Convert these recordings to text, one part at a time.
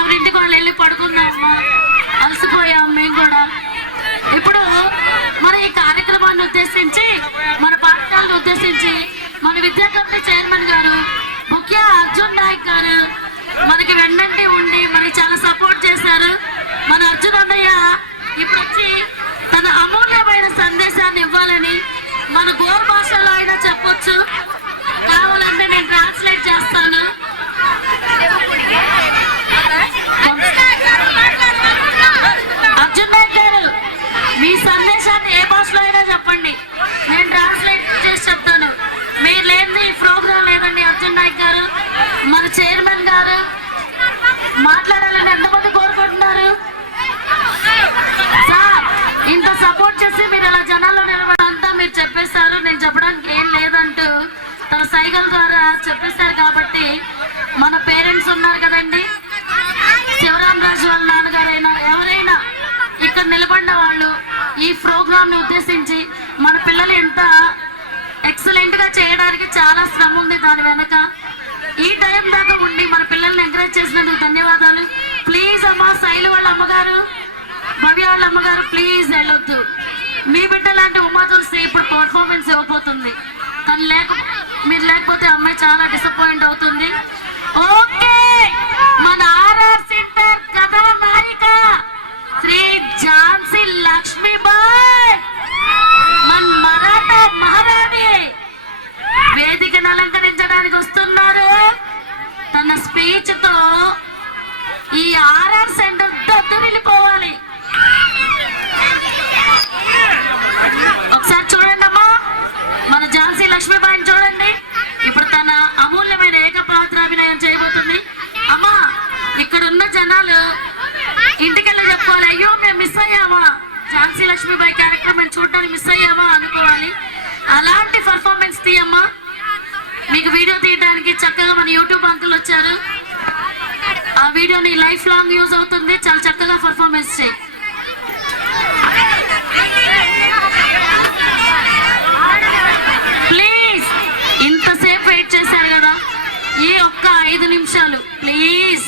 ఎవరింటికి వాళ్ళు వెళ్ళి పడుకున్నామమ్మా, అలసిపోయాం మేము కూడా. ఇప్పుడు మన ఈ కార్యక్రమాన్ని ఉద్దేశించి, మన పాఠశాలను ఉద్దేశించి మన విద్యా కమిటీ చైర్మన్ గారు ముఖ్య అర్జున్ నాయక్ గారు మనకి వెన్నంటి ఉండి మనకి చాలా సపోర్ట్ చేశారు. మన అర్జున్ అన్నయ్య ఇప్పుడు తన అమూల్యమైన సందేశాన్ని ఇవ్వాలని మన గోర్ భాషలో అయినా చెప్పొచ్చు, కావాలంటే నేను ట్రాన్స్లేట్ చేస్తాను. అర్జున్ నాయక్ గారు మీ సందేశాన్ని ఏ భాషలో అయినా చెప్పండి, నేను ట్రాన్స్లేట్ చేసి చెప్తాను. మీరు లేని ఈ ప్రోగ్రామ్ లేదండి. అర్జున్ నాయక్ గారు మన చైర్మన్ గారు మాట్లాడాలని ఎంతమంది కోరుకుంటున్నారు? సార్ ఇంత సపోర్ట్ చేసి మీరు ఇలా జనాల్లో నిలబడంతా మీరు చెప్పేశారు, నేను చెప్పడానికి ఏం లేదంటూ తన సైకిల్ ద్వారా చెప్పేశారు. కాబట్టి మన పేరెంట్స్ ఉన్నారు కదండి, శివరాం రాజు వాళ్ళ నాన్నగారైనా ఎవరైనా ఇక్కడ నిలబడిన వాళ్ళు ఈ ప్రోగ్రామ్ ని ఉద్దేశించి మన పిల్లలు ఎంత ఎక్సలెంట్ గా చేయడానికి చాలా శ్రమ ఉంది దాని వెనక. ఈ టైం దాకా ఉండి మన పిల్లల్ని ఎంకరేజ్ చేసినందుకు ధన్యవాదాలు. ప్లీజ్ అమ్మా, శైలు వాళ్ళ అమ్మగారు, భవ్య వాళ్ళ అమ్మగారు ప్లీజ్ వెళ్ళొద్దు. మీ బిడ్డ లాంటి ఉమాతులసి ఇప్పుడు పర్ఫార్మెన్స్ ఇవ్వబోతుంది. తను మీరు లేకపోతే అమ్మాయి చాలా డిసప్పాయింట్ అవుతుంది. ఓకే, మన ఆర్ఆర్ సెంటర్ కథానాయిక శ్రీ ఝాన్సీ లక్ష్మీబాయ్ మన మరాఠా మహారాణి వేదికను అలంకరించడానికి వస్తున్నారు. తన స్పీచ్ తో ఈ ఆర్ఆర్ సెంటర్ దద్దరిల్లిపోవాలి. ఒకసారి చూడండి అమ్మా, మన ఝాన్సీ లక్ష్మీబాయిని చూడండి. ఇప్పుడు తన అమూల్యమైన ఏకపాత్రాభినయం చేయబోతుంది. అమ్మా, ఇక్కడ ఉన్న జనాలు ఇంటికెళ్ళి చెప్పుకోవాలి, అయ్యో మేము మిస్ అయ్యామా, ఝాన్సీ లక్ష్మీబాయి కార్యక్రమం చూడడానికి మిస్ అయ్యామా అనుకోవాలి. అలాంటి పర్ఫార్మెన్స్ తీయమ్మా. మీకు వీడియో తీయడానికి చక్కగా మన యూట్యూబ్ అంకుల్ వచ్చారు. ఆ వీడియోని లైఫ్ లాంగ్ యూజ్ అవుతుంది. చాలా చక్కగా పర్ఫార్మెన్స్ చేయి. ప్లీజ్, ఇంతసేపు వెయిట్ చేశారు కదా, ఈ ఒక్క 5 నిమిషాలు ప్లీజ్,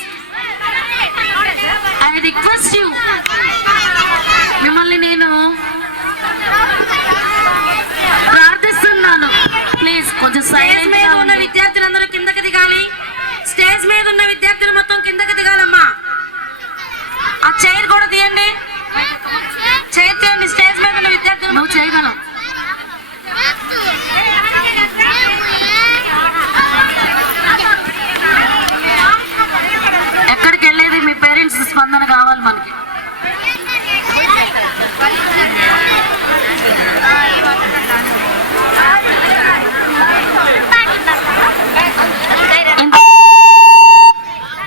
ఐ రిక్వెస్ట్ యూ. మిమ్మల్ని నేను ప్రార్థిస్తున్నాను, ప్లీజ్ కొంచెం సైలెంట్ గా ఉన్న విద్యార్థులందరూ కిందకి దిగాలి. స్టేజ్ మీద ఉన్న విద్యార్థులు మొత్తం కిందకి దిగాలమ్మా. ఆ చైర్ కూడా తీయండి, చైర్ తీయండి. స్టేజ్ మీద ఉన్న విద్యార్థులు నువ్వు చేయగలవు. ఎక్కడికి వెళ్ళేది, మీ పేరెంట్స్ స్పందన కావాలి మనకి.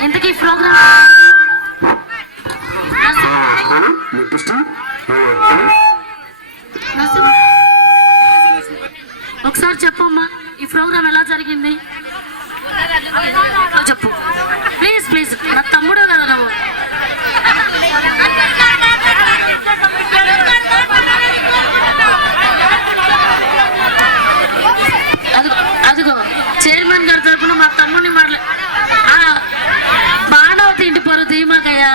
ఇంతకీ ప్రోగ్రామ్ ఒకసారి చెప్పమ్మా, ఈ ప్రోగ్రామ్ ఎలా జరిగింది చెప్పు ప్లీజ్. ప్లీజ్, నా తమ్ముడు కదా నువ్వు. అదిగో చైర్మన్ గారి తరఫున మా తమ్ముడిని బాణవతి ఇంటి పరువు తీమాకయ్యా.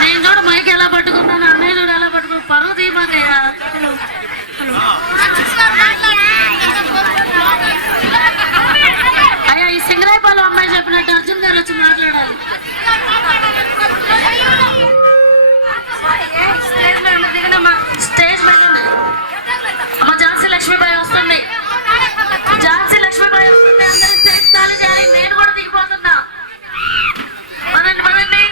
నేను చూడ మైక్ ఎలా పట్టుకున్నాను, అన్నయ్య చూడ ఎలా పట్టుకున్నా, పరువు తీమాకయ్యా. అయ్యా, ఈ సింగరాయపాలెం అమ్మాయి చెప్పినట్టు అర్జున్ గారు వచ్చి మాట్లాడాలి. స్టేజ్ మీద అమ్మ ఝాన్సీ లక్ష్మీబాయి వస్తుంది. ఝాన్సీ లక్ష్మీబాయి వస్తుంది. అందరూ స్టేజ్ ఖాళీ చేయాలి. నేను కూడా దిగిపోతున్నా. పదండి పదండి.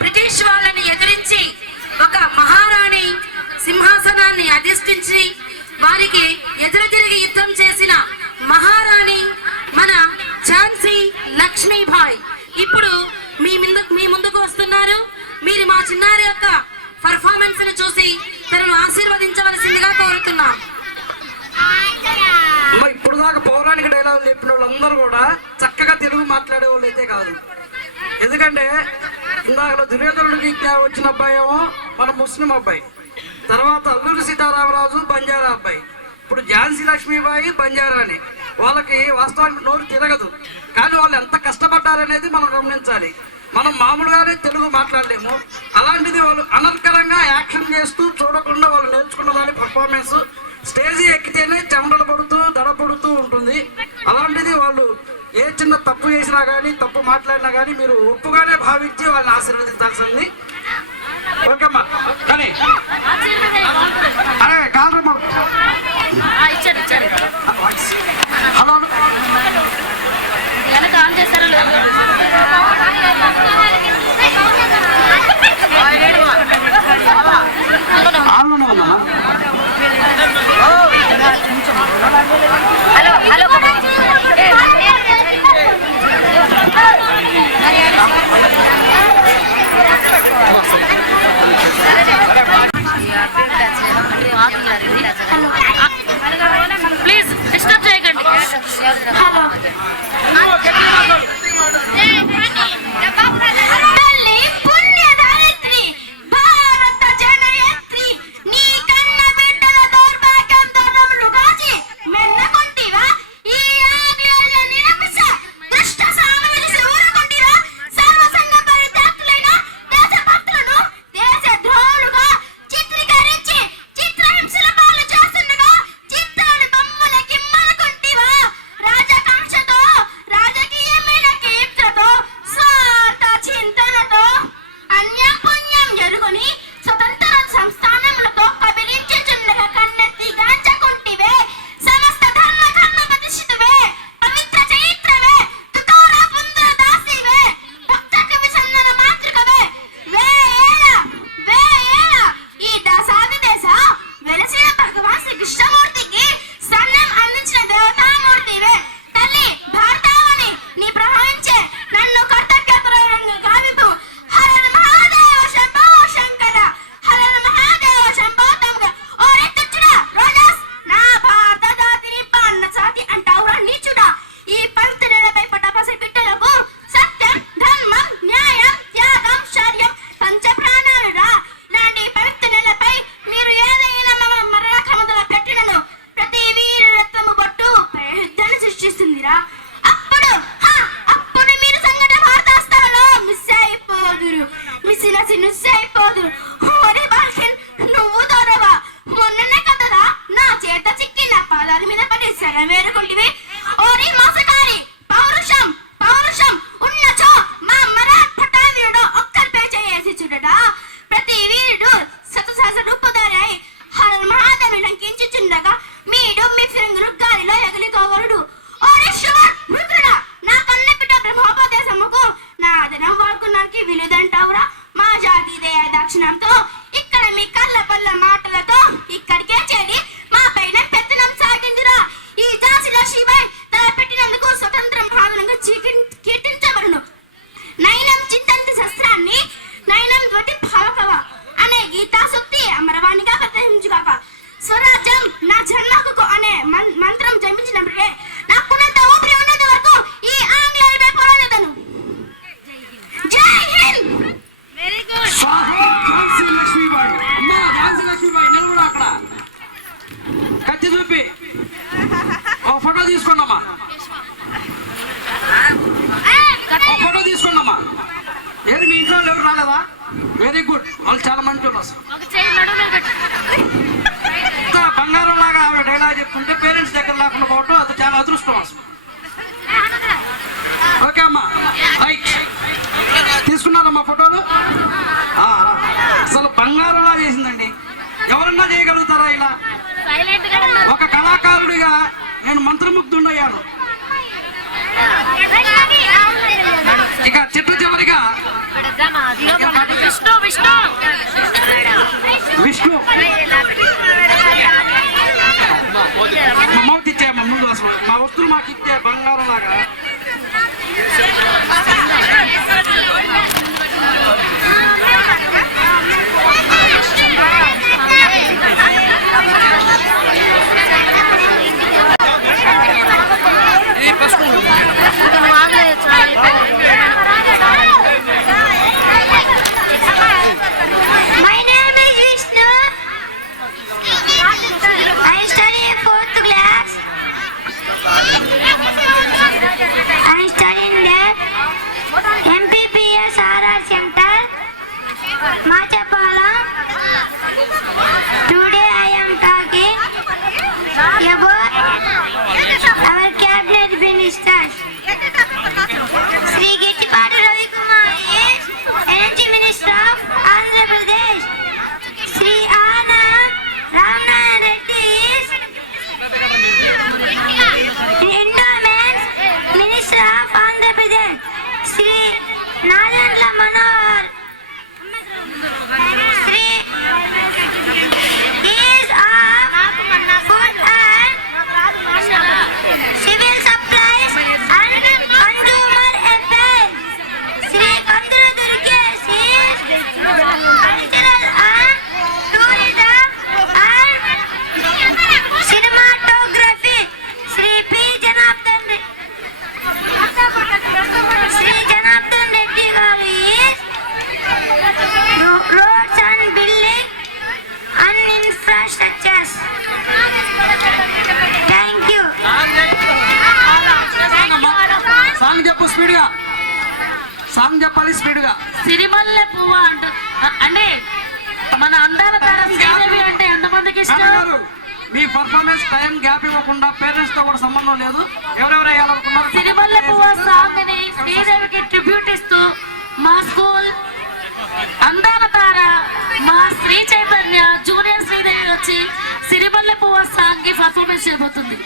బ్రిటిష్ వాళ్ళని ఎదిరించి ఒక మహారాణి సింహాసనాన్ని అధిష్ఠించి వారికి ఎదురు తిరిగి యుద్ధం చేసిన మహారాణి మన ఝాన్సీ లక్ష్మీబాయి ఇప్పుడు మీ ముందుకు వస్తున్నారు. మీరు మా చిన్నారి యొక్క పర్ఫార్మెన్స్ ను చూసి తనను ఆశీర్వదించవలసిందిగా కోరుతున్నాం. ఇప్పుడు దాకా పౌరాణిక డైలాగులు చెప్పిన వాళ్ళందరూ కూడా చక్కగా తెలుగు మాట్లాడే వాళ్ళు అయితే కాదు. ఎందుకంటే ఇందాక దుర్యోధనుడికి వచ్చిన అబ్బాయి ఏమో మన ముస్లిం అబ్బాయి, తర్వాత అల్లూరి సీతారామరాజు బంజారా అబ్బాయి, ఇప్పుడు ఝాన్సీ లక్ష్మీబాయి బంజారాని వాళ్ళకి వాస్తవానికి నోరు తిరగదు, కానీ వాళ్ళు ఎంత కష్టపడ్డారనేది మనం గమనించాలి. మనం మామూలుగానే తెలుగు మాట్లాడలేము, అలాంటిది వాళ్ళు అనర్కరంగా యాక్షన్ చేస్తూ చూడకుండా వాళ్ళు నేర్చుకున్న దాని పర్ఫార్మెన్స్ స్టేజీ ఎక్కితేనే చెమటలు పడుతూ దడ పడుతూ ఉంటుంది. అలాంటిది వాళ్ళు ఏ చిన్న తప్పు చేసినా కానీ తప్పు మాట్లాడినా కానీ మీరు ఒప్పుగానే భావించి వాళ్ళని ఆశీర్వదించాల్సింది. ఓకేమ్మా, కానీ అరే కాదమ్మా, హలో వెనక ఆన్ చేశారో లేదు. ఆన్లోనే ఉందమ్మా. హలో హలో ప్లీజ్ డిస్టర్బ్ చేయకండి. హలో వెరీ గుడ్, వాళ్ళు చాలా మంచి వాళ్ళు. బంగారం లాగా ఆవిడ డైలాగ్ చెప్తుంటే పేరెంట్స్ దగ్గర లేకుండా పోవటం అది చాలా అదృష్టం అసలు. ఓకే అమ్మా, రైట్, తీసుకున్నారమ్మా ఫోటోలు. అసలు బంగారంలా చేసిందండి, ఎవరన్నా చేయగలుగుతారా ఇలా? ఒక కళాకారుడిగా నేను మంత్రముగ్ధుడయ్యాను. ఇక చిట్ట చివరిగా విష్ణు విష్ణు విష్ణు మా మౌత్ ఇచ్చాయమ్మా ముందు, అసలు మా వస్తువులు మాకు ఇచ్చే బంగారం లాగా. My name is Vishnu. I study 4th about our cabinet ministers. Sri Gettipati Ravi Kumar is Energy Minister of Andhra Pradesh. Sri Anna Ramnayan Reddy is Endowments Minister of Andhra Pradesh. Sri Narendra Manohar Sri is of Food and Civil Supplies and Consumer Affairs. Sri Kandura Durgesh is Cultural and Tourism and Cinematography. Sri P. Janardhan Reddy garu is Roads and Building and Infrastructures. Thank you. Song చెప్పు స్పీడ్గా. Song చెప్పాలి స్పీడ్గా. సిరిమల్లె పువ్వు అంటే మన అందాల తార శ్రీదేవి అంటే ఎంతమందికి ఇష్టం? గారు, మీ పర్ఫార్మెన్స్ టైం గ్యాప్ ఇవ్వకుండా పేరెంట్స్ తో కూడా సంబంధం లేదు. ఎవరెవరు వేయాలనుకున్నారు? సిరిమల్లె పువ్వు సాంగ్ ని శ్రీదేవికి ట్రిబ్యూట్ ఇస్తూ మా స్కూల్ అందాల తార మా శ్రీ చైతన్య జూనియర్ శ్రీదేవి వచ్చి సిరిమల్లె పువ్వు సాంగ్ కి పర్ఫార్మెన్స్ చేయబోతుంది.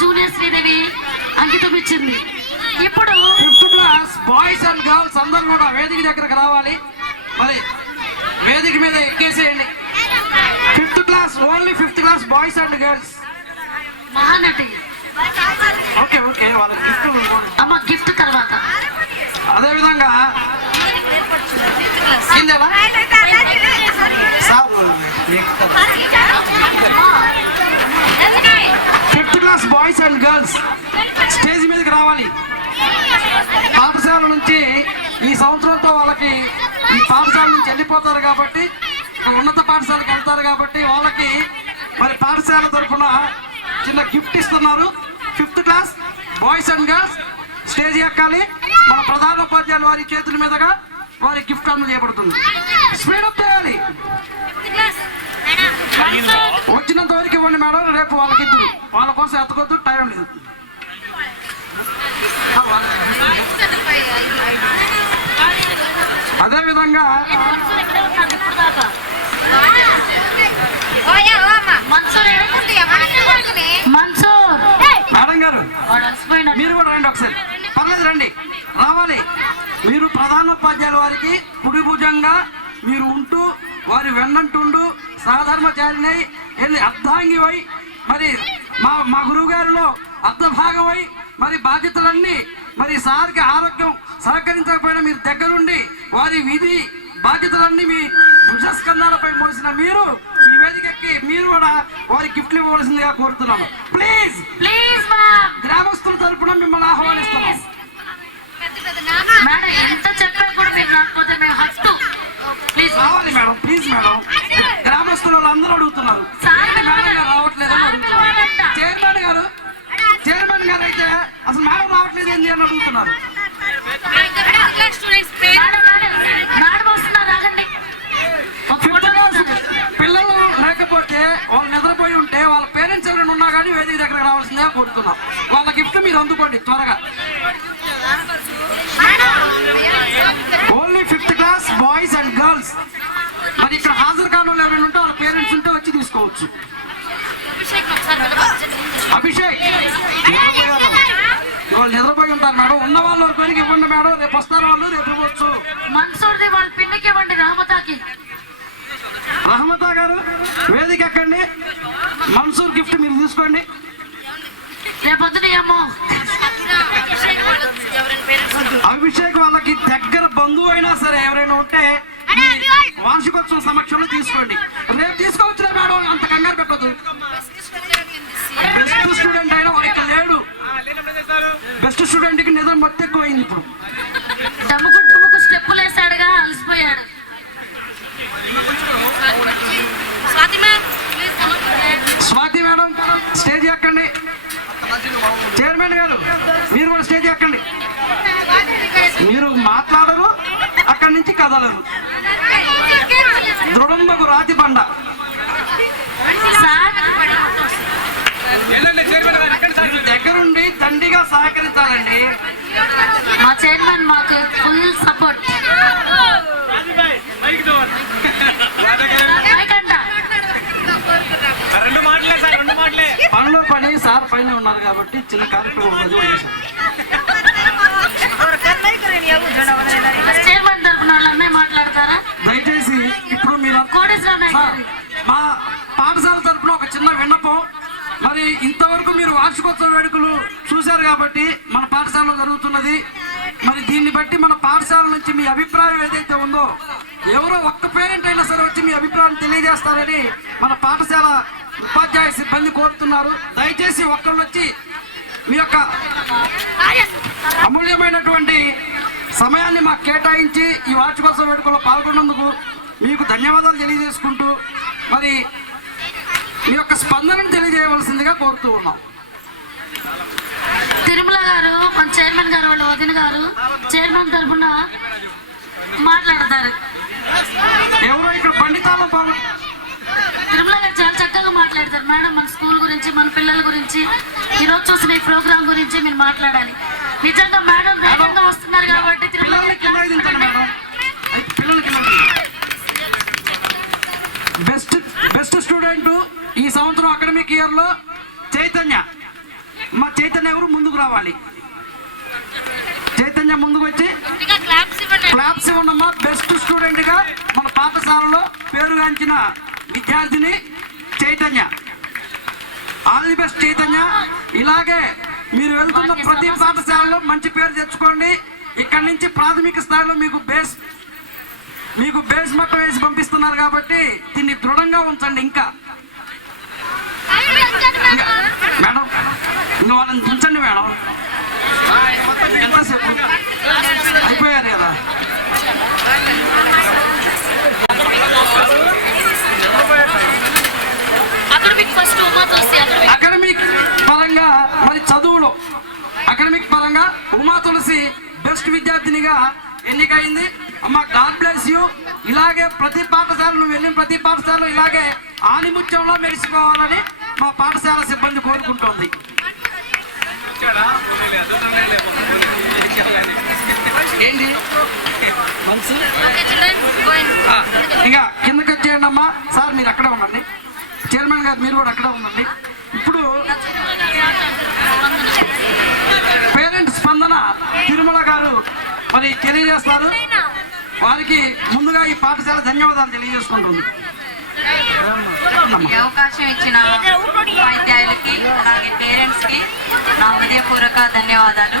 జూనియర్ శ్రీదేవి అంకితం ఇచ్చింది. ఇప్పుడు 5th class boys and girls అందరూ కూడా వేదిక దగ్గరకు రావాలి. మరి వేదిక మీద ఎక్కేసేయండి. 5th class, only 5th class boys and girls. Mahanati okay okay, వాళ్ళకి గిఫ్ట్. అమ్మ గిఫ్ట్ తర్వాత అదే విధంగా fifth class boys and girls stage మీదకి రావాలి. పాఠశాల నుంచి ఈ సంవత్సరంతో వాళ్ళకి ఈ పాఠశాల నుంచి వెళ్ళిపోతారు కాబట్టి, ఉన్నత పాఠశాలకు వెళ్తారు కాబట్టి వాళ్ళకి మరి పాఠశాల తరఫున చిన్న గిఫ్ట్ ఇస్తున్నారు. 5th class boys and girls stage ఎక్కాలి. మన ప్రధాన ఉపాధ్యాయులు వారి చేతుల మీదుగా వారి గిఫ్ట్ అందజేయబడుతుంది. స్పీడప్ చేయాలి. వచ్చినంత వరకు ఇవ్వండి మేడం, రేపు వాళ్ళకి ఇద్దరు, వాళ్ళ కోసం ఎత్తకొద్దు, టైం లేదు. అదే విధంగా మన్సూర్ మేడం గారు మీరు కూడా రండి ఒకసారి. పర్లేదు రండి, రావాలి. మీరు ప్రధానోపాధ్యాయుల వారికి కుడి భుజంగా మీరు ఉంటూ వారి వెన్నంటుండు సాధర్మచారినై అర్ధాంగివై మరి మా గురువు గారిలో అర్ధభాగమై మరి బాధ్యతలన్నీ మరి సార్కి ఆరోగ్యం సహకరించకపోయినా మీరు దగ్గరుండి వారి విధి బాధ్యతలన్నీ మీ భుజస్కంధాలపై మోసిన మీరు ఈ వేదికకి మీరు కూడా వారి గిఫ్ట్లు ఇవ్వవలసిందిగా కోరుతున్నాము. ప్లీజ్ ప్లీజ్ గ్రామస్తుల తరపున మిమ్మల్ని ఆహ్వానిస్తున్నాం. మేడం ఎంత చెప్పా కూడా మీరు రాకపోతే మేము హక్కు. ప్లీజ్ రావాలి మేడం, ప్లీజ్ మేడం. గ్రామస్తులు అందరూ అడుగుతున్నారు. మేడం గారు రావట్లేదు. చైర్మన్ గారు అయితే అసలు మేడం రావట్లేదు ఏంటి అని అడుగుతున్నారు. మేడం వస్తున్నారు, రాగండి. పిల్లలు లేకపోతే వాళ్ళు నిద్రపోయి ఉంటే వాళ్ళ పేరెంట్స్ ఎవరైనా ఉన్నా కానీ వేదిక దగ్గరకు రావాల్సిందిగా కోరుతున్నాం. వాళ్ళ గిఫ్ట్ మీరు అందుకోండి త్వరగా. Only 5th class boys and girls. మరి ఇక్కడ హాజరు కాని వాళ్ళు ఎవరైనా ఉంటే వాళ్ళ పేరెంట్స్ ఉంటే వచ్చి తీసుకోవచ్చు. అభిషేక్ వాళ్ళు నిద్రపోయి ఉంటారు మేడం. ఉన్న వాళ్ళు వరకు ఇవ్వండి మేడం, రేపు వస్తారు వాళ్ళు, రేపు ఇవ్వచ్చు. మన్సూర్ది వాళ్ళ పిన్నికి ఇవ్వండి, రహమతాకి. రహమతా గారు వేదిక ఎక్కండి. మన్సూర్ గిఫ్ట్ మీరు తీసుకోండి. రేపొద్దున ఏమో అభిషేక్ వాళ్ళకి దగ్గర బంధువు అయినా సరే ఎవరైనా ఉంటే వార్షికోత్సవం సమక్షంలో తీసుకోండి. రేపు తీసుకోవచ్చు మేడం, అంత కంగారు పెట్టదు. బెస్ట్ స్టూడెంట్ అయినా వారికి లేడు. బెస్ట్ స్టూడెంట్ కి నిజం మొత్తం ఎక్కువైంది. ఇప్పుడు డమ్ముకు స్టెప్పులు వేసాడుగా, అలసిపోయాడు. స్వాతి మేడం స్టేజ్ ఎక్కండి. చైర్మన్ గారు మీరు కూడా స్టేజ్ ఎక్కండి. మీరు మాట్లాడరు, అక్కడి నుంచి కదలరు. దృఢంబకు రాతి బండ. దగ్గరుండి దండిగా సహకరించాలండి. మా చైర్మన్ మాకు ఫుల్ సపోర్ట్. పనిలో పని సార్ పైన ఉన్నారు కాబట్టి చిన్న కార్యక్రమం ఉన్నది. చైర్మన్ తరఫున వాళ్ళన్నీ మాట్లాడతారా? దయచేసి ఇప్పుడు మీరు మా పాఠశాల తరఫున ఒక చిన్న విన్నపం. మరి ఇంతవరకు మీరు వార్షికోత్సవ వేడుకలు చూశారు కాబట్టి మన పాఠశాలలో జరుగుతున్నది. మరి దీన్ని బట్టి మన పాఠశాల నుంచి మీ అభిప్రాయం ఏదైతే ఉందో ఎవరో ఒక్క పేరెంట్ అయినా సరే వచ్చి మీ అభిప్రాయం తెలియజేస్తారని మన పాఠశాల ఉపాధ్యాయ సిబ్బంది కోరుతున్నారు. దయచేసి ఒక్కళ్ళు వచ్చి మీ యొక్క అమూల్యమైనటువంటి సమయాన్ని మాకు కేటాయించి ఈ వార్షికోత్సవ వేడుకల్లో పాల్గొన్నందుకు మీకు ధన్యవాదాలు తెలియజేసుకుంటూ మరి మీ యొక్క స్పందనను తెలియజేయవలసిందిగా కోరుతూ ఉన్నాం. తిరుమల గారు మన చైర్మన్ గారు వాళ్ళ వదిన గారు చైర్మన్ తరఫున మాట్లాడతారు. ఎవరో ఇక్కడ పండితాల తిరుమల గారు చాలా చక్కగా మాట్లాడతారు. మేడం మన స్కూల్ గురించి, మన పిల్లల గురించి, ఈరోజు చూసిన ఈ ప్రోగ్రామ్ గురించి మీరు మాట్లాడాలి. నిజంగా మేడం ధైర్యంగా వస్తున్నారు కాబట్టి బెస్ట్ స్టూడెంట్ ఈ సంవత్సరం అకాడమిక్ ఇయర్ లో చైతన్య చైతన్య ఎవరు ముందుకు రావాలి. చైతన్య ముందుకు వచ్చి క్లాప్స్ ఇవ్వనమ్మా. బెస్ట్ స్టూడెంట్ గా మన పాఠశాలలో పేరుగాంచిన విద్యార్థిని Chaitanya. All the best Chaitanya. ఇలాగే మీరు వెళ్తున్న ప్రతి పాఠశాలలో మంచి పేరు తెచ్చుకోండి. ఇక్కడి నుంచి ప్రాథమిక స్థాయిలో మీకు బేస్ మట్టం వేసి పంపిస్తున్నారు కాబట్టి దీన్ని దృఢంగా ఉంచండి. ఇంకా మేడం ఇంకా వాళ్ళని ఉంచండి మేడం. ఎంతసేపు అయిపోయారు కదా. అకాడమిక్ పరంగా మరి చదువులో అకాడమిక్ పరంగా ఉమా తులసి బెస్ట్ విద్యార్థినిగా ఎన్నికైంది. అమ్మ గాడ్ బ్లెస్ యూ. ఇలాగే ప్రతి పాఠశాల నువ్వు వెళ్ళిన ప్రతి పాఠశాలలో ఇలాగే ఆనిముత్యంలో మెరిసిపోవాలని మా పాఠశాల సిబ్బంది కోరుకుంటోంది. ఏంటి ఇంకా కిందకి వచ్చేయండి అమ్మా. సార్ మీరు అక్కడే ఉండండి. చైర్మన్ గారు మీరు కూడా అక్కడే ఉండండి. ఇప్పుడు పేరెంట్స్ స్పందన తిరుమల గారు మరి తెలియజేస్తారు. వారికి ముందుగా ఈ పాఠశాల ధన్యవాదాలు తెలియజేసుకుంటుంది. ఈ అవకాశం ఇచ్చిన ఉపాధ్యాయులకి అలాగే పేరెంట్స్ కి నా హృదయపూర్వక ధన్యవాదాలు.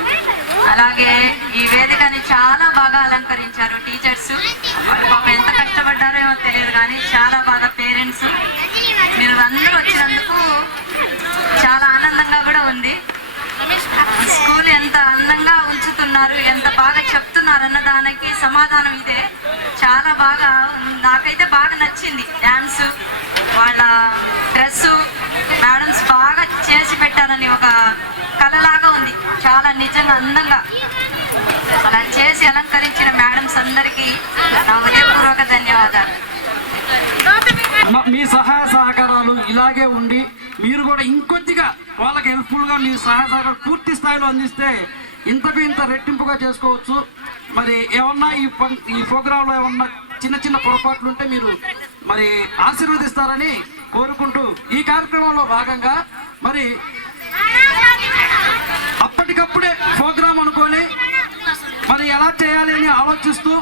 అలాగే ఈ వేదికని చాలా బాగా అలంకరించారు టీచర్స్. వాళ్ళు పాపం ఎంత కష్టపడ్డారో ఏమో తెలియదు కానీ చాలా బాగా పేరెంట్స్ మీరు అందరూ వచ్చినందుకు చాలా ఆనందంగా కూడా ఉంది. స్కూల్ ఎంత అందంగా ఉంచుతున్నారు, ఎంత బాగా చెప్తున్నారు అన్న దానికి సమాధానం ఇదే. చాలా బాగా నాకైతే బాగా నచ్చింది. డ్యాన్సు, వాళ్ళ డ్రెస్సు, మేడమ్స్ బాగా చేసి పెట్టారని ఒక కళలాగా ఉంది. చాలా నిజంగా అందంగా అలా చేసి అలంకరించిన మేడమ్స్ అందరికీ నా హృదయపూర్వక ధన్యవాదాలు. మీ సహాయ సహకారాలు ఇలాగే ఉండి మీరు కూడా ఇంకొద్దిగా వాళ్ళకి హెల్ప్ఫుల్ గా మీ సహాయ సహకారం పూర్తి స్థాయిలో అందిస్తే ఇంతకు ఇంత రెట్టింపుగా చేసుకోవచ్చు. మరి ఏమన్నా ఈ ప్రోగ్రామ్ లో ఏమన్నా చిన్న చిన్న పొరపాట్లు ఉంటే మీరు మరి ఆశీర్వదిస్తారని కోరుకుంటూ ఈ కార్యక్రమంలో భాగంగా మరి అప్పటికప్పుడే ప్రోగ్రాం అనుకొని మరి ఎలా చేయాలి అని ఆలోచిస్తూ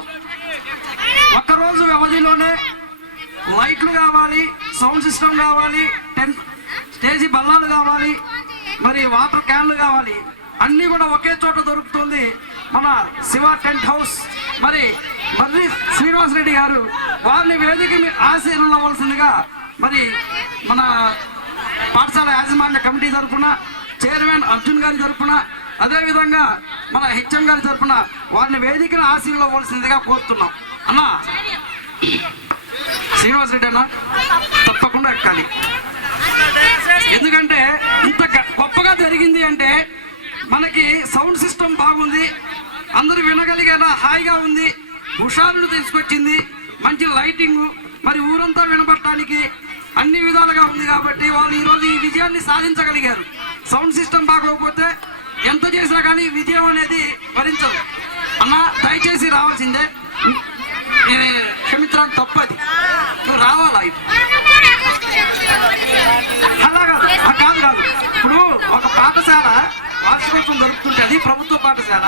ఒక్కరోజు వ్యవధిలోనే లైట్లు కావాలి, సౌండ్ సిస్టమ్ కావాలి, స్టేజీ బల్లాలు కావాలి, మరి వాటర్ క్యాన్లు కావాలి. అన్నీ కూడా ఒకే చోట దొరుకుతుంది మన శివ టెంట్ హౌస్. మరి మర్రి శ్రీనివాస్ రెడ్డి గారు వారిని వేదిక ఆశీర్వదించవలసిందిగా మరి మన పాఠశాల యాజమాన్య కమిటీ తరఫున చైర్మన్ అర్జున్ గారి తరఫున అదేవిధంగా మన హెచ్ఎం గారి తరఫున వారిని వేదికను ఆశీర్వదించవలసిందిగా కోరుతున్నాం. అన్నా శ్రీనివాస్ రెడ్డి అన్న తప్పకుండా ఎక్కాలి. ఎందుకంటే ఇంత గొప్పగా జరిగింది అంటే మనకి సౌండ్ సిస్టమ్ బాగుంది, అందరూ వినగలిగేలా హాయిగా ఉంది, హుషారులు తీసుకొచ్చింది, మంచి లైటింగ్, మరి ఊరంతా వినపడటానికి అన్ని విధాలుగా ఉంది. కాబట్టి వాళ్ళు ఈరోజు ఈ విజయాన్ని సాధించగలిగారు. సౌండ్ సిస్టమ్ బాగోకపోతే ఎంత చేసినా కానీ విజయం అనేది భరించదు. అన్న దయచేసి రావాల్సిందే. క్షమించడానికి తప్పది, నువ్వు రావాలా? అలాగా కాదు. ఇప్పుడు ఒక పాఠశాల వార్షికోత్సవం జరుపుతుంటే అది ప్రభుత్వ పాఠశాల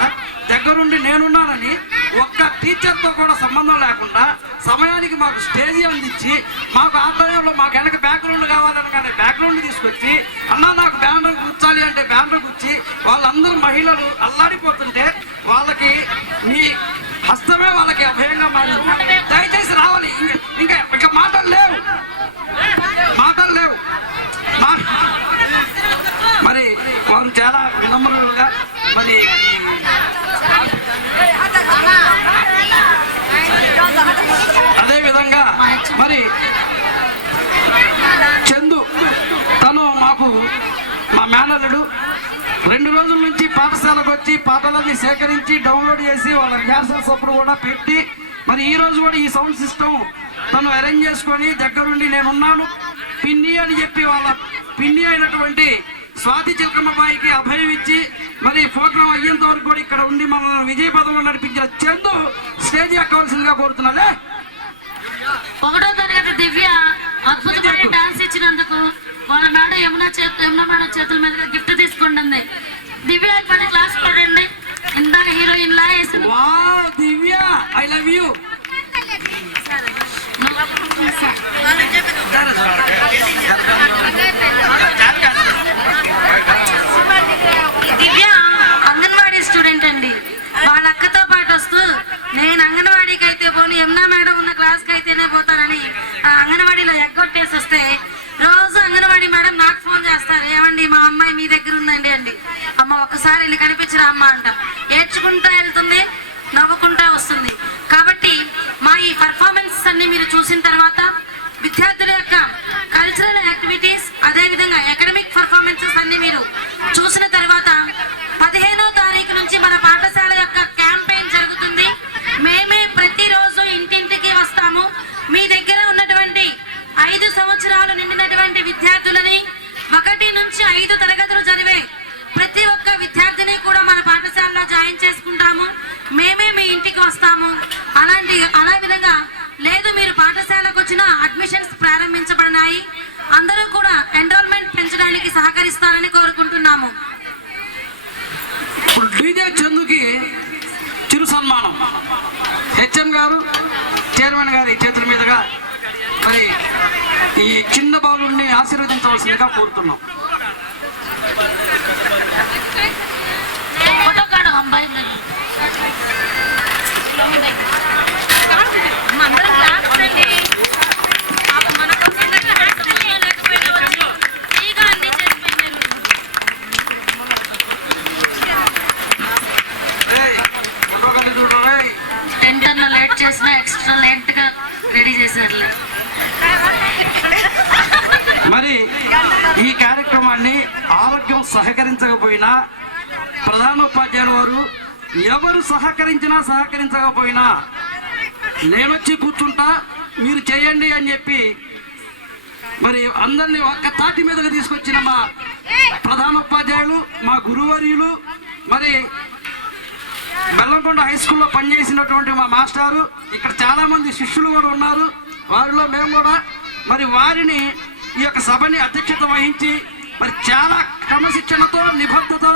దగ్గరుండి నేనున్నానని ఒక్క టీచర్తో కూడా సంబంధం లేకుండా సమయానికి మాకు స్టేజీ అందించి మాకు ఆధ్వర్యంలో మాకు వెనక బ్యాక్గ్రౌండ్ కావాలనగానే బ్యాక్గ్రౌండ్ తీసుకొచ్చి అన్నా నాకు బ్యానర్ కూర్చాలి అంటే బ్యానర్ కూర్చి వాళ్ళందరూ మహిళలు అల్లాడిపోతుంటే వాళ్ళకి మీ హస్తమే వాళ్ళకి అభయంగా మారింది. దయచేసి రావాలి. ఇంకా మాటలు లేవు. మరి వారు చాలా వినమ్రులుగా మరి అదేవిధంగా మరి చందు తను మాకు మా మేనల్లుడు 2 రోజుల నుంచి పాఠశాలకు వచ్చి పాటలన్నీ సేకరించి డౌన్లోడ్ చేసి వాళ్ళ క్లాసెస్ అప్పుడు కూడా పెట్టి మరి ఈ రోజు కూడా ఈ సౌండ్ సిస్టమ్ తను అరేంజ్ చేసుకొని దగ్గరుండి నేనున్నాను పిన్ని అని చెప్పి వాళ్ళ పిన్ని అయినటువంటి స్వాతి చిలకమ్మబాయికి అభయం ఇచ్చి మరి ప్రోగ్రాం అయ్యేంత వరకు కూడా ఇక్కడ ఉండి మనల్ని విజయపదంలో నడిపించిన చందు స్టేజ్ ఎక్కవలసిందిగా కోరుతున్నాలే. 1వ తరగతి దివ్య అద్భుతమైన డాన్స్ ఇచ్చినందుకు వాళ్ళ మేడం యమున మేడం చేతుల మీదుగా గిఫ్ట్ తీసుకుంటుంది. దివ్య మన క్లాస్ చూడండి, ఇందాక హీరోయిన్ లా వేసింది. Wow Divya, I love you. Divya anganwadi student అండి. వాళ్ళ అక్కతో పాటు వస్తూ నేను అంగన్వాడీకి అయితే పోను, యమునా మేడం ఉన్న క్లాస్కి అయితేనే పోతానని ఆ అంగన్వాడీలో ఎగ్గొట్టేసి వస్తే రోజు అంగన్వాడీ మేడం నాకు ఫోన్ చేస్తారు, ఏమండి మా అమ్మాయి మీ దగ్గర ఉందండి అండి. అమ్మ ఒక్కసారి వెళ్ళి కనిపించరా అమ్మ అంట. ఏడ్చుకుంటా వెళ్తుంది, నవ్వుకుంటా వస్తుంది. కాబట్టి మా ఈ పర్ఫార్మెన్సెస్ అన్ని మీరు చూసిన తర్వాత విద్యార్థుల యొక్క కల్చరల్ యాక్టివిటీస్, అదేవిధంగా అకాడమిక్ పర్ఫార్మెన్సెస్ అన్ని మీరు చూసిన తర్వాత 15వ తారీఖు నుంచి మన పాఠశాల యొక్క క్యాంపెయిన్ జరుగుతుంది. మేమే ప్రతిరోజు ఇంటింటికి వస్తాము. మీ దగ్గర ఉన్నటువంటి 5 సంవత్సరాలు నిండినటువంటి విద్యార్థులని 1 నుంచి 5 తరగతులు చదివే ప్రతి ఒక్క విద్యార్థిని కూడా మన పాఠశాలలో జాయిన్ చేసుకుంటాము. మేమే మీ ఇంటికి వస్తాము. అలా విధంగా లేదు, మీరు పాఠశాలకు వచ్చిన అడ్మిషన్స్ ప్రారంభించబడినాయి. అందరూ కూడా ఎన్రోల్మెంట్ పెంచడానికి సహకరిస్తారని కోరుకుంటున్నాము. ఇప్పుడు డీజే చందుకి చిరు సన్మానం హెచ్ఎం గారు చైర్మన్ గారి చేతుల మీదుగా మరి ఈ చిన్న బాలుని ఆశీర్వదించవలసిందిగా కోరుతున్నాం. ఫోటో కార్డు అమ్మాయి టెంట్ అన్న లేట్ చేసిన ఎక్స్ట్రా లేట్ గా రెడీ చేశారులే. మరి ఈ కార్యక్రమాన్ని ఆరోగ్యం సహకరించకపోయినా, ప్రధానోపాధ్యాయుల వారు ఎవరు సహకరించకపోయినా నేనొచ్చి కూర్చుంటా, మీరు చేయండి అని చెప్పి మరి అందరినీ ఒక్క తాటి మీదగా తీసుకొచ్చిన మా ప్రధానోపాధ్యాయులు, మా గురువర్యులు, మరి బెల్లంకొండ హై స్కూల్లో పనిచేసినటువంటి మా మాస్టారు, ఇక్కడ చాలా మంది శిష్యులు కూడా ఉన్నారు, వారిలో మేము కూడా మరి వారిని ఈ యొక్క సభని అధ్యక్షత వహించి మరి చాలా క్రమశిక్షణతో నిబద్ధతతో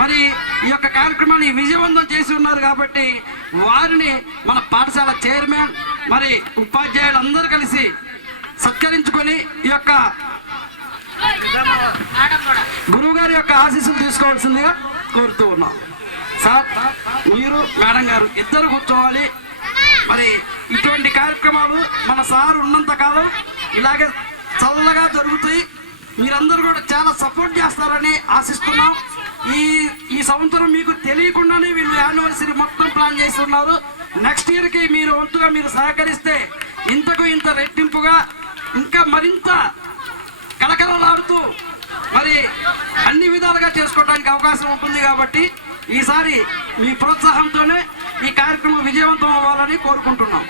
మరి ఈ యొక్క కార్యక్రమాన్ని విజయవంతం చేసి ఉన్నారు. కాబట్టి వారిని మన పాఠశాల చైర్మన్ మరి ఉపాధ్యాయులు అందరూ కలిసి సత్కరించుకొని ఈ యొక్క గురువు గారి యొక్క ఆశీస్సులు తీసుకోవాల్సిందిగా కోరుతూ ఉన్నాం. సార్, మీరు మేడం గారు ఇద్దరు కూర్చోవాలి. మరి ఇటువంటి కార్యక్రమాలు మన సార్ ఉన్నంత కాలం ఇలాగే చల్లగా జరుగుతాయి. మీరందరూ కూడా చాలా సపోర్ట్ చేస్తారని ఆశిస్తున్నాం. ఈ సంవత్సరం మీకు తెలియకుండానే వీళ్ళు యానివర్సరీ మొత్తం ప్లాన్ చేస్తున్నారు. నెక్స్ట్ ఇయర్కి మీరు వంతుగా మీరు సహకరిస్తే ఇంతకు ఇంత రెట్టింపుగా ఇంకా మరింత కలకలలాడుతూ మరి అన్ని విధాలుగా చేసుకోవడానికి అవకాశం ఉంటుంది. కాబట్టి ఈసారి మీ ప్రోత్సాహంతోనే ఈ కార్యక్రమం విజయవంతం అవ్వాలని కోరుకుంటున్నాం.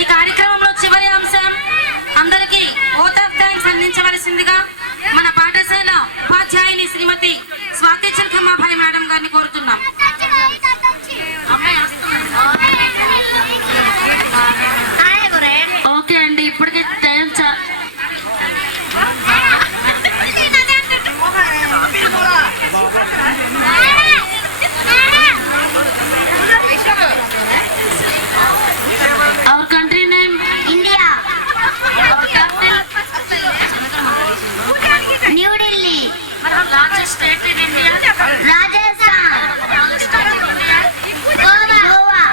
ఈ కార్యక్రమంలో చివరి అంశం అందరికీ ఓత్ ఆఫ్ థ్యాంక్స్ అందించవలసిందిగా మన పాఠశాల ఉపాధ్యాయుని శ్రీమతి స్వాతి చిల్కమ్మాబాయి మేడం గారిని కోరుతున్నాం. ఓకే అండి, ఇప్పటికే time our country name India, our capital New Delhi, largest state in India, Rajasthan, smallest state in India, Goa.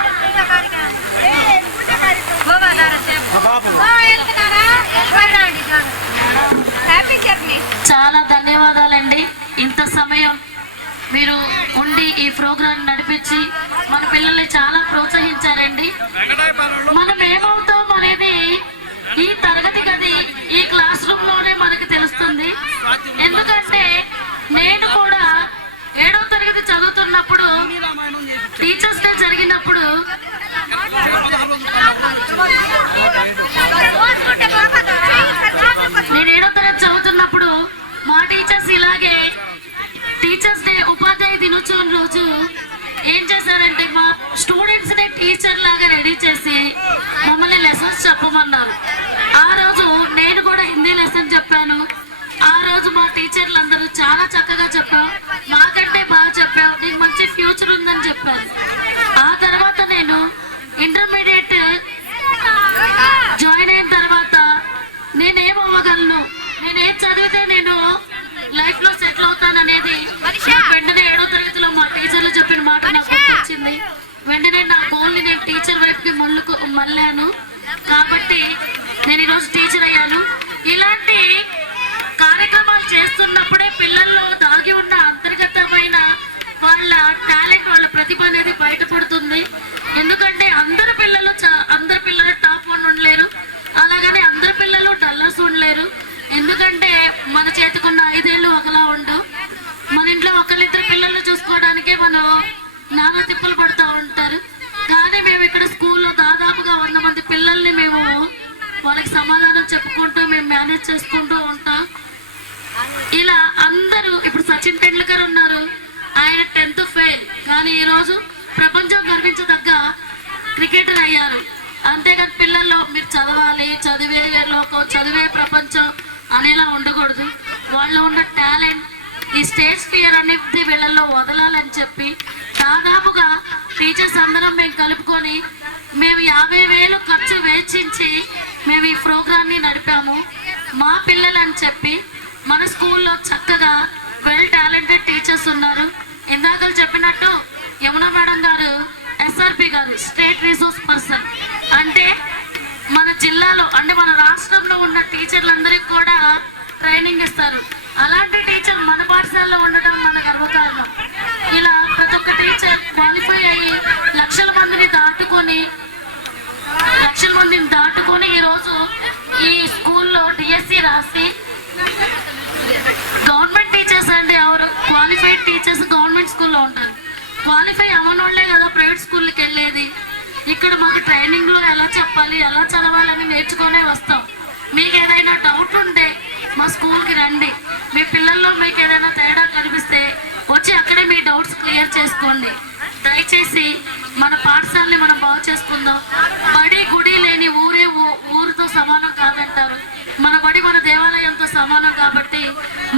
చాలా ధన్యవాదాలండి. ఇంత సమయం మీరు ఉండి ఈ ప్రోగ్రాం నడిపించి మన పిల్లల్ని చాలా ప్రోత్సహించారండి. మనం ఏమవుతాం అనేది ఈ తరగతి గది, ఈ క్లాస్ రూమ్ లోనే మనకు తెలుస్తుంది. ఎందుకంటే నేను కూడా 7వ తరగతి చదువుతున్నప్పుడు టీచర్స్ డే జరిగినప్పుడు నేను 7వ తరగతి చదువుతున్నప్పుడు మా టీచర్స్ ఇలాగే టీచర్స్ డే ఉపాధ్యాయ దినోత్సవం రోజు ఏం చేశారంటే మా స్టూడెంట్స్ డే టీచర్ లాగా రెడీ చేసి మమ్మల్ని లెసన్స్ చెప్పమన్నారు. ఆ రోజు నేను కూడా హిందీ లెసన్ చెప్పాను. ఆ రోజు టీచర్లు అందరూ చాలా చక్కగా చెప్పావు, మాకంటే బాగా చెప్పావు, నీకు మంచి ఫ్యూచర్ ఉందని చెప్పారు. ఆ తర్వాత నేను ఇంటర్మీడియట్ జాయిన్ అయిన తర్వాత నేనేం అవ్వగలను, నేనేం చదివితే నేను లైఫ్ లో సెటిల్ అవుతాను అనేది వెంటనే 7వ తరగతిలో మా టీచర్లు చెప్పిన మాట నాకు వచ్చింది. వెంటనే నా గోల్ని నేను టీచర్ వైపుకి మళ్ళాను. కాబట్టి నేను ఈరోజు టీచర్ అయ్యాను. ఇలాంటి కార్యక్రమాలు చేస్తున్నప్పుడే పిల్లల్లో దాగి ఉన్న అంతర్గతమైన వాళ్ళ టాలెంట్, వాళ్ళ ప్రతిభ అనేది బయటపడుతుంది. ఎందుకంటే అందరు పిల్లలు టాప్ 1 ఉండలేరు, అలాగనే అందరు పిల్లలు డల్లర్స్ ఉండలేరు. ఎందుకంటే మన చేతికున్న 5 ఏళ్ళు ఒకలా ఉండవు. మన ఇంట్లో ఒకళ్ళిద్దరు పిల్లలు చూసుకోవడానికే మనం నానా తిప్పలు పడుతూ ఉంటారు. కానీ మేము ఇక్కడ స్కూల్లో దాదాపుగా 100 మంది పిల్లల్ని మేము వాళ్ళకి సమాధానం చెప్పుకుంటూ మేము మేనేజ్ చేసుకుంటూ ఉంటాం. ఇలా అందరూ ఇప్పుడు సచిన్ టెండూల్కర్ ఉన్నారు, ఆయన 10th ఫెయిల్, కానీ ఈరోజు ప్రపంచం గర్వించదగ్గ క్రికెటర్ అయ్యారు. అంతేగాని పిల్లల్లో మీరు చదవాలి, చదివే లోకం, చదివే ప్రపంచం అనేలా ఉండకూడదు. వాళ్ళు ఉన్న టాలెంట్, ఈ స్టేజ్ ఫియర్ అనేది వీళ్ళల్లో వదలాలని చెప్పి దాదాపుగా టీచర్స్ అందరం మేము కలుపుకొని మేము 50,000 ఖర్చు వెచ్చించి మేము ఈ ప్రోగ్రాన్ని నడిపాము. మా పిల్లలని చెప్పి మన స్కూల్లో చక్కగా వెల్ టాలెంటెడ్ టీచర్స్ ఉన్నారు. ఇందాక చెప్పినట్టు యమున మేడం గారు ఎస్ఆర్పి గారు స్టేట్ రిసోర్స్ పర్సన్, అంటే మన జిల్లాలో అంటే మన రాష్ట్రంలో ఉన్న టీచర్లందరికీ కూడా ట్రైనింగ్ ఇస్తారు. అలాంటి టీచర్ మన పాఠశాలలో ఉండడం మన గర్వకారణం. ఇలా ప్రతి ఒక్క టీచర్ క్వాలిఫై అయ్యి లక్షల మందిని దాటుకొని ఈరోజు ఈ స్కూల్లో డిఎస్సి రాసి గవర్నమెంట్ టీచర్స్ అండి, ఎవరు క్వాలిఫైడ్ టీచర్స్ గవర్నమెంట్ స్కూల్లో ఉంటారు. క్వాలిఫై అవ్వనోళ్లే కదా ప్రైవేట్ స్కూల్కి వెళ్ళేది. ఇక్కడ మాకు ట్రైనింగ్లో ఎలా చెప్పాలి, ఎలా చదవాలని నేర్చుకునే వస్తాం. మీకు ఏదైనా డౌట్ ఉంటే మా స్కూల్కి రండి. మీ పిల్లల్లో మీకు ఏదైనా తేడా కనిపిస్తే వచ్చి అక్కడే మీ డౌట్స్ క్లియర్ చేసుకోండి. దయచేసి మన పాఠశాలని మనం బాగు చేసుకుందాం. బడి గుడి లేని ఊరితో సమానం కాదంటారు. మన బడి మన దేవాలయంతో సమానం. కాబట్టి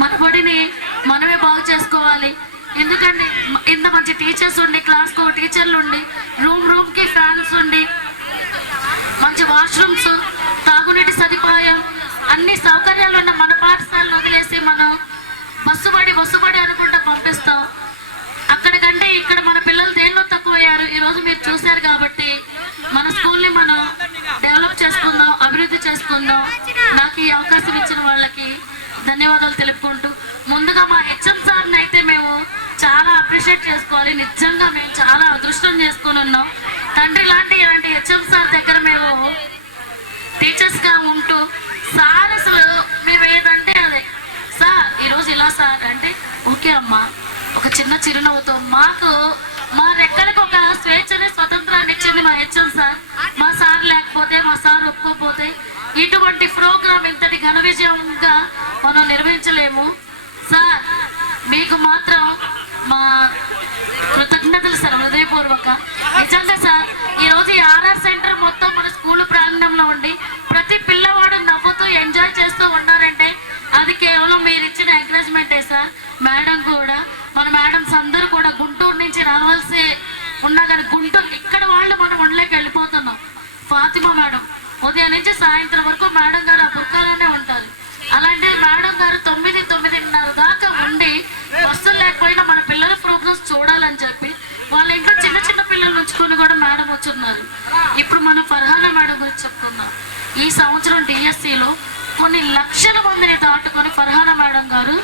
మన బడిని మనమే బాగు చేసుకోవాలి. ఎందుకంటే ఇంత మంచి టీచర్స్ ఉండి, క్లాస్కి ఒక టీచర్లు ఉండి, రూమ్కి ఫ్యాన్స్ ఉండి, మంచి వాష్రూమ్స్, తాగునీటి సదుపాయం, అన్ని సౌకర్యాలు ఉన్న మన పాఠశాలను వదిలేసి మనం బస్సుబడి అనుకుంటా పంపిస్తాం. అక్కడికంటే ఇక్కడ మన పిల్లలు దేనిలో తక్కువయ్యారు ఈరోజు మీరు చూశారు. కాబట్టి మన స్కూల్ని మనం డెవలప్ చేసుకుందాం, అభివృద్ధి చేసుకుందాం. నాకు ఈ అవకాశం ఇచ్చిన వాళ్ళకి ధన్యవాదాలు తెలుపుకుంటూ, ముందుగా మా హెచ్ఎం సార్ని అయితే మేము చాలా అప్రిషియేట్ చేసుకోవాలి. నిజంగా మేము చాలా అదృష్టం చేసుకుని ఉన్నాం. తండ్రి లాంటి ఇలాంటి హెచ్ఎం సార్ దగ్గర మేము టీచర్స్గా ఉంటూ, సార్ అసలు మేము ఏదంటే అదే, సార్ ఈరోజు ఇలా సార్ అంటే ఓకే అమ్మా, ఒక చిన్న చిరునవ్వుతో మాకు మా రెక్కలకు ఒక స్వేచ్ఛని, స్వతంత్రాన్ని ఇచ్చింది మా హెచ్ఎం సార్. మా సార్ లేకపోతే, మా సార్ ఒప్పుకోకపోతే ఇటువంటి ప్రోగ్రాం ఇంతటి ఘన విజయంగా మనం నిర్వహించలేము. సార్ మీకు మాత్రం మా కృతజ్ఞతలు సార్, హృదయపూర్వక. నిజంగా సార్ ఈరోజు ఈ ఆర్ఆర్ సెంటర్ మొత్తం మన స్కూల్ ప్రాంగణంలో ఉండి ప్రతి పిల్లవాడు నవ్వుతూ ఎంజాయ్ చేస్తూ ఉన్నారంటే అది కేవలం మీరు ఇచ్చిన ఎంకరేజ్మెంటే సార్. మేడం కూడా, మన మేడమ్స్ అందరూ కూడా గుంటూరు నుంచి రావాల్సి ఉన్నా కానీ గుంటూరు ఇక్కడ వాళ్ళు మనం ఉండలేక వెళ్ళిపోతున్నాం. ఫాతిమా మేడం ఉదయం నుంచి సాయంత్రం వరకు మేడం గారు ఆ బుర్కాలోనే ఉంటారు. అలాంటి మేడం గారు 9-9:30 దాకా ఉండి బస్సులు లేకపోయినా మన పిల్లల ప్రోగ్రామ్స్ చూడాలని చెప్పి వాళ్ళ ఇంట్లో చిన్న పిల్లలు ఉంచుకొని కూడా మేడం వచ్చున్నారు. ఇప్పుడు మనం ఫర్హానా మేడం గురించి చెప్పుకుందాం. ఈ సంవత్సరం డిఎస్సిలో కొన్ని లక్షల మందిని దాటుకొని ఫర్హానా మేడం గారు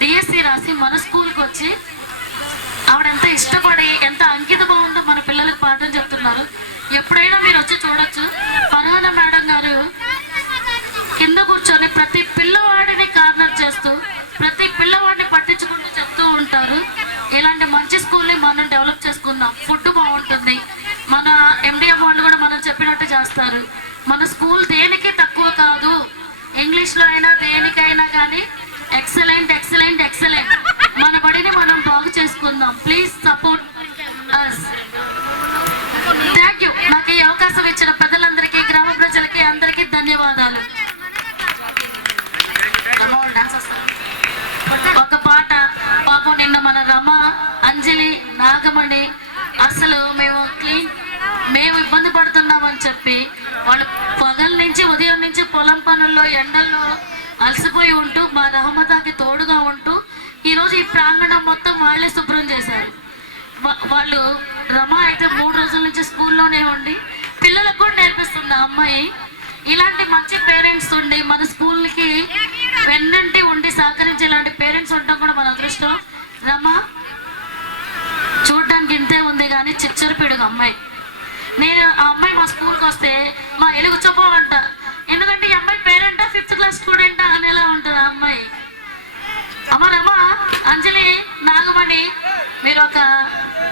డిఎస్సి రాసి మన స్కూల్కి వచ్చి ఆవిడ ఎంత ఇష్టపడి, ఎంత అంకిత భావంతో మన పిల్లలకు పాఠం చెప్తున్నారు. ఎప్పుడైనా మీరు వచ్చి చూడొచ్చు. ఫర్హానా మేడం గారు కింద కూర్చొని ప్రతి పిల్లవాడిని కార్నర్ చేస్తూ, ప్రతి పిల్లవాడిని పట్టించుకుంటూ చెప్తూ ఉంటారు. ఇలాంటి మంచి స్కూల్ని మనం డెవలప్ చేసుకుందాం. ఫుడ్ బాగుంటుంది, మన ఎండిఎం వాళ్ళు కూడా మనం చెప్పినట్టు చేస్తారు. మన స్కూల్ దేనికి తక్కువ కాదు, ఇంగ్లీష్లో అయినా దేనికైనా కానీ ఎక్సలెంట్ ఎక్సలెంట్ ఎక్సలెంట్. మన బడిని మనం బాగు చేసుకుందాం. Please support us. Thank you. నాకు ఈ అవకాశం ఇచ్చిన పెద్దలందరికీ, గ్రామ ప్రజలకి అందరికీ ధన్యవాదాలు. అంజలి, నాగమణి అసలు మేము ఇబ్బంది పడుతున్నామని చెప్పి వాళ్ళు పగల నుంచి ఉదయం నుంచి పొలం పనుల్లో ఎండల్లో అలసిపోయి ఉంటూ మా రహమతాకి తోడుగా ఉంటూ ఈరోజు ఈ ప్రాంగణం మొత్తం వాళ్ళే శుభ్రం చేశారు. వాళ్ళు రమ అయితే 3 రోజుల నుంచి స్కూల్లోనే ఉండి పిల్లలకు కూడా నేర్పిస్తుంది ఆ అమ్మాయి. ఇలాంటి మంచి పేరెంట్స్ ఉండి మన స్కూల్కి వెన్నంటి ఉండి సహకరించి ఇలాంటి పేరెంట్స్ ఉండటం కూడా మన అదృష్టం. రమ చూడడానికి ఇంతే ఉంది కానీ చిచ్చరు పిడుగు అమ్మాయి. నేను ఆ అమ్మాయి మా స్కూల్కి వస్తే మా ఎలుగు చెప్పవంట, ఎందుకంటే ఈ అమ్మాయి పేరెంటా 5th క్లాస్ స్టూడెంటా అనేలా ఉంటుంది ఆ అమ్మాయి. అమ్మ రమ, అంజలి, నాగమణి మీరు ఒక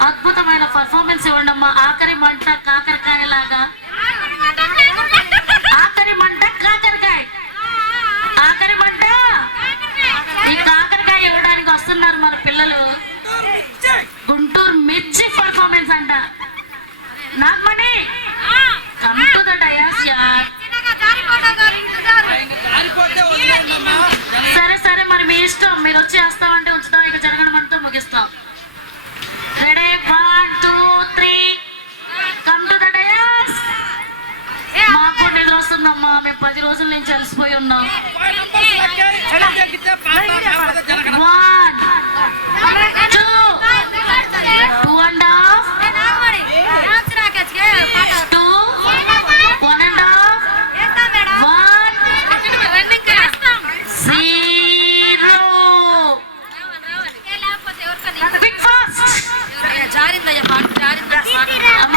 అద్భుతమైన పర్ఫార్మెన్స్ ఇవ్వండి అమ్మా. ఆఖరి మంట కాకరకాయ లాగా, ఆఖరి మంట కాకరకాయ, ఆఖరి మంట. ఈ కాకరకాయ ఇవ్వడానికి వస్తున్నారు మన పిల్లలు. గుంటూరు మిర్చి పర్ఫార్మెన్స్ అంట. Nagamani come to the dais యార్. సరే సరే మరి మీ ఇష్టం, మీరు వచ్చి వేస్తామంటే ఉంచుతాం, ఇక జరగడం అంతా ముగిస్తాం. Ready 1 2 3 come to the dais. మాకు నిద్ర వస్తుందమ్మా, మేము 10 రోజుల నుంచి అలసిపోయి ఉన్నాం. 1 2 2 and half 2 1 and half 1 0. Quick fast. అమ్మ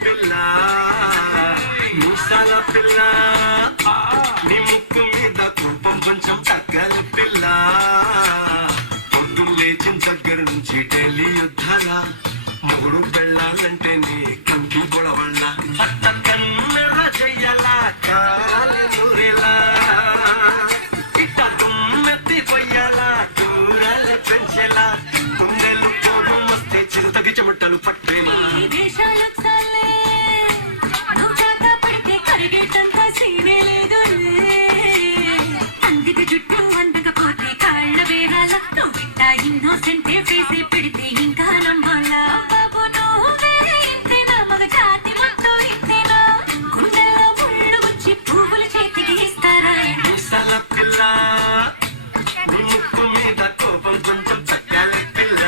పిల్ల ముసాల పిల్ల నీ ముక్కు మీద కోపం కొంచెం తగ్గల పిల్ల పొద్దున్న లేచిన దగ్గర నుంచి ఢిల్లీ యుద్ధాల మూడు పెళ్ళాలంటే నీ కంకి గొడవల్ల అత్త కన్నెర చెయ్యాల కాలి నూరేలా ఇట్ట దుమ్మెత్తి పొయ్యాల దూరాల పెంచేలా తున్నెలు పోవడం వస్తే చిరుతకి చెమటలు పట్టేలా దేశాలు చాలే నువ్వు చేత పడితే కరిగేటంత సీనే లేదు అందుకు జుట్టు అందకపోతే కాళ్ళ వేరాల నువ్వు ఇట్ట ఇన్నోసెంటే ఫేసే పెడితే ఇంకా నమ్మాలా బాబు నువ్వే ఇంతేనా మగ జాతి మొత్తం ఇంతేనా గుండెల్లో ముళ్ళు గుచ్చి పువ్వులు చేతికి ఇస్తారా ముసల పిల్ల నీ ముక్కు మీద కోపం కొంచెం తగ్గాల పిల్ల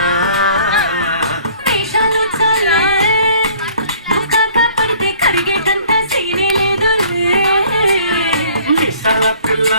దేశాలు చాలే నువ్వు కాక పడితే కరిగేటంత సీనే లేదు ముసల పిల్ల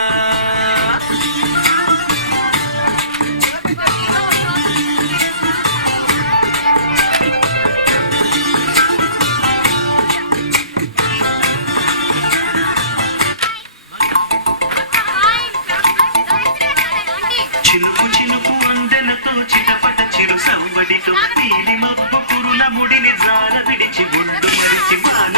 చిలుకు చిలుకు అందెలతో చిటపట చిరు సవ్వడితో నీలి మబ్బు పురుల ముడిని జార విడిచి గుండు మరిచి వాన